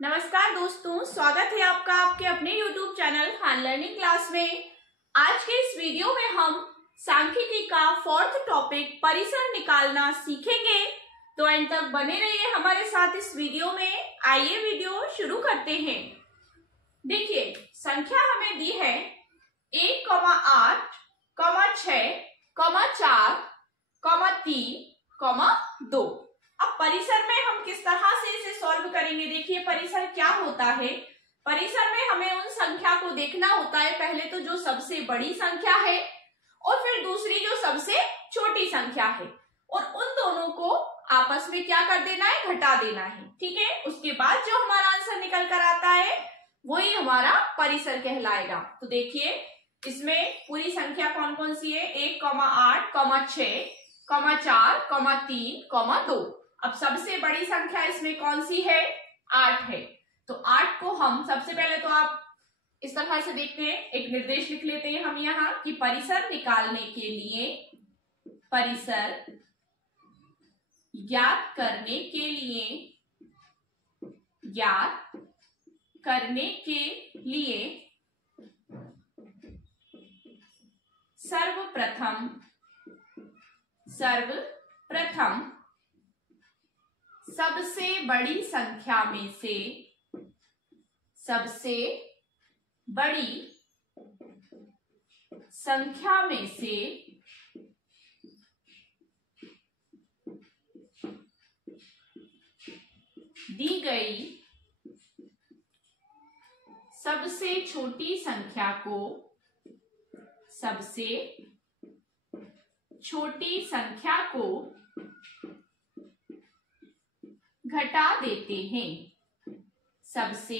नमस्कार दोस्तों, स्वागत है आपका आपके अपने YouTube channel Khan learning class में। आज के इस वीडियो में हम सांख्यिकी का 4th टॉपिक परिसर निकालना सीखेंगे। तो एंड तक बने रहिए हमारे साथ इस वीडियो में। आइए वीडियो शुरू करते हैं। देखिए, संख्या हमें दी है 1, 8, 6, 4, 3, 2। अब परिसर में हम किस तरह से इसे सॉल्व करेंगे। देखिए, परिसर क्या होता है। परिसर में हमें उन संख्या को देखना होता है, पहले तो जो सबसे बड़ी संख्या है और फिर दूसरी जो सबसे छोटी संख्या है, और उन दोनों को आपस में क्या कर देना है, घटा देना है। ठीक है, उसके बाद जो हमारा आंसर निकल कर आता है वही हमारा परिसर कहलाएगा। तो देखिए, इसमें पूरी संख्या कौन कौन सी है, 1, 8, 6, 4, 3, 2। अब सबसे बड़ी संख्या इसमें कौन सी है, 8 है। तो 8 को हम सबसे पहले तो आप इस तरह से देखते हैं, एक निर्देश लिख लेते हैं हम यहाँ कि परिसर निकालने के लिए, परिसर ज्ञात करने के लिए सर्वप्रथम सबसे बड़ी संख्या में से दी गई सबसे छोटी संख्या को घटा देते हैं। सबसे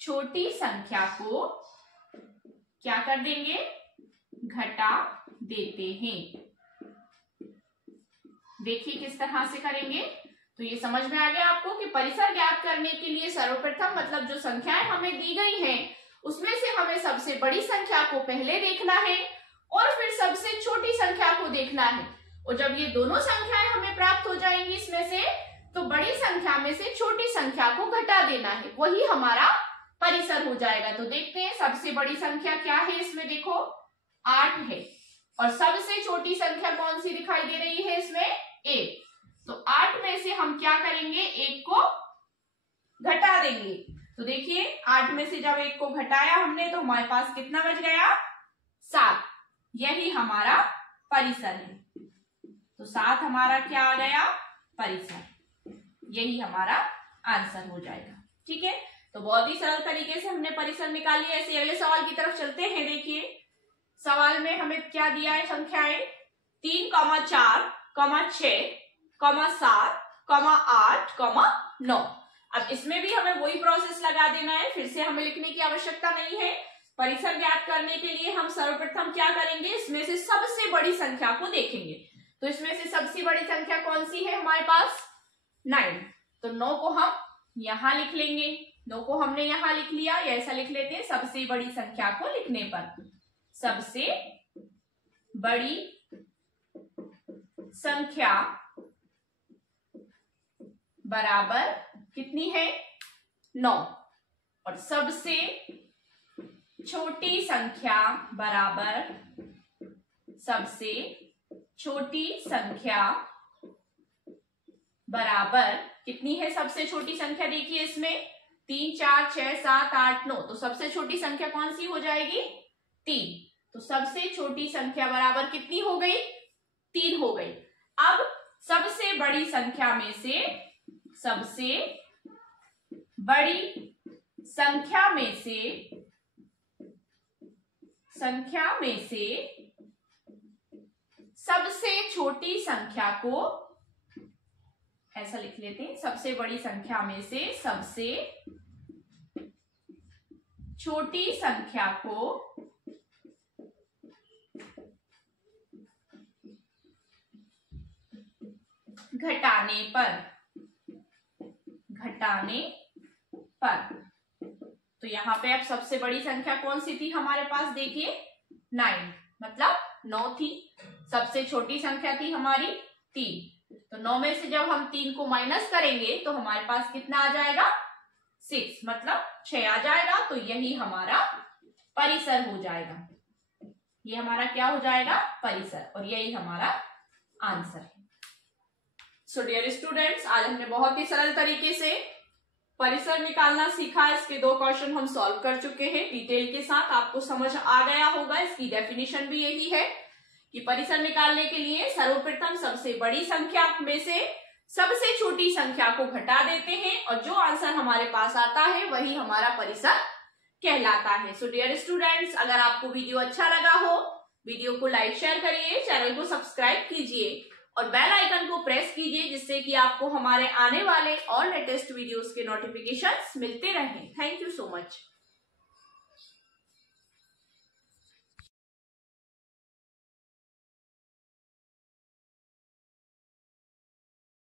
छोटी संख्या को क्या कर देंगे, घटा देते हैं। देखिए किस तरह से करेंगे। तो ये समझ में आ गया आपको कि परिसर ज्ञात करने के लिए सर्वप्रथम मतलब जो संख्याएं हमें दी गई हैं उसमें से हमें सबसे बड़ी संख्या को पहले देखना है और फिर सबसे छोटी संख्या को देखना है। और जब ये दोनों संख्याएं हमें प्राप्त हो जाएंगी इसमें से, तो बड़ी संख्या में से छोटी संख्या को घटा देना है, वही हमारा परिसर हो जाएगा। तो देखते हैं सबसे बड़ी संख्या क्या है। इसमें देखो 8 है और सबसे छोटी संख्या कौन सी दिखाई दे रही है, इसमें 1। तो 8 में से हम क्या करेंगे, 1 को घटा देंगे। तो देखिए 8 में से जब 1 को घटाया हमने तो हमारे पास कितना बच गया, 7। यही हमारा परिसर है। तो 7 हमारा क्या आ गया, परिसर। यही हमारा आंसर हो जाएगा। ठीक है, तो बहुत ही सरल तरीके से हमने परिसर निकाल लिया। ऐसे अगले सवाल की तरफ चलते हैं। देखिए सवाल में हमें क्या दिया है, संख्याएं 3, 4, 6, 7, 8, 9। अब इसमें भी हमें वही प्रोसेस लगा देना है, फिर से हमें लिखने की आवश्यकता नहीं है। परिसर ज्ञात करने के लिए हम सर्वप्रथम क्या करेंगे, इसमें से सबसे बड़ी संख्या को देखेंगे। तो इसमें से सबसे बड़ी संख्या कौन सी है हमारे पास, 9। तो 9 को हम यहां लिख लेंगे। 9 को हमने यहां लिख लिया, या ऐसा लिख लेते हैं सबसे बड़ी संख्या को लिखने पर, सबसे बड़ी संख्या बराबर कितनी है, 9। और सबसे छोटी संख्या बराबर सबसे छोटी संख्या बराबर कितनी है, सबसे छोटी संख्या देखिए इसमें 3, 4, 6, 7, 8, 9। तो सबसे छोटी संख्या कौन सी हो जाएगी, 3। तो सबसे छोटी संख्या बराबर कितनी हो गई, 3 हो गई। अब सबसे बड़ी संख्या में से सबसे छोटी संख्या को, ऐसा लिख लेते हैं, सबसे बड़ी संख्या में से सबसे छोटी संख्या को घटाने पर तो यहाँ पे अब सबसे बड़ी संख्या कौन सी थी हमारे पास, देखिए 9, मतलब 9 थी। सबसे छोटी संख्या थी हमारी 3। तो 9 में से जब हम 3 को माइनस करेंगे तो हमारे पास कितना आ जाएगा, 6 मतलब 6 आ जाएगा, तो यही हमारा परिसर हो जाएगा। ये हमारा क्या हो जाएगा? परिसर, और यही हमारा आंसर है। सो डियर स्टूडेंट्स, आज हमने बहुत ही सरल तरीके से परिसर निकालना सीखा। इसके 2 क्वेश्चन हम सॉल्व कर चुके हैं डिटेल के साथ। आपको समझ आ गया होगा। इसकी डेफिनेशन भी यही है कि परिसर निकालने के लिए सर्वप्रथम सबसे बड़ी संख्या में से सबसे छोटी संख्या को घटा देते हैं और जो आंसर हमारे पास आता है वही हमारा परिसर कहलाता है। सो डियर स्टूडेंट्स, अगर आपको वीडियो अच्छा लगा हो, वीडियो को लाइक शेयर करिए, चैनल को सब्सक्राइब कीजिए और बेल आइकन को प्रेस कीजिए, जिससे कि आपको हमारे आने वाले और लेटेस्ट वीडियोस के नोटिफिकेशंस मिलते रहें। Thank you so much.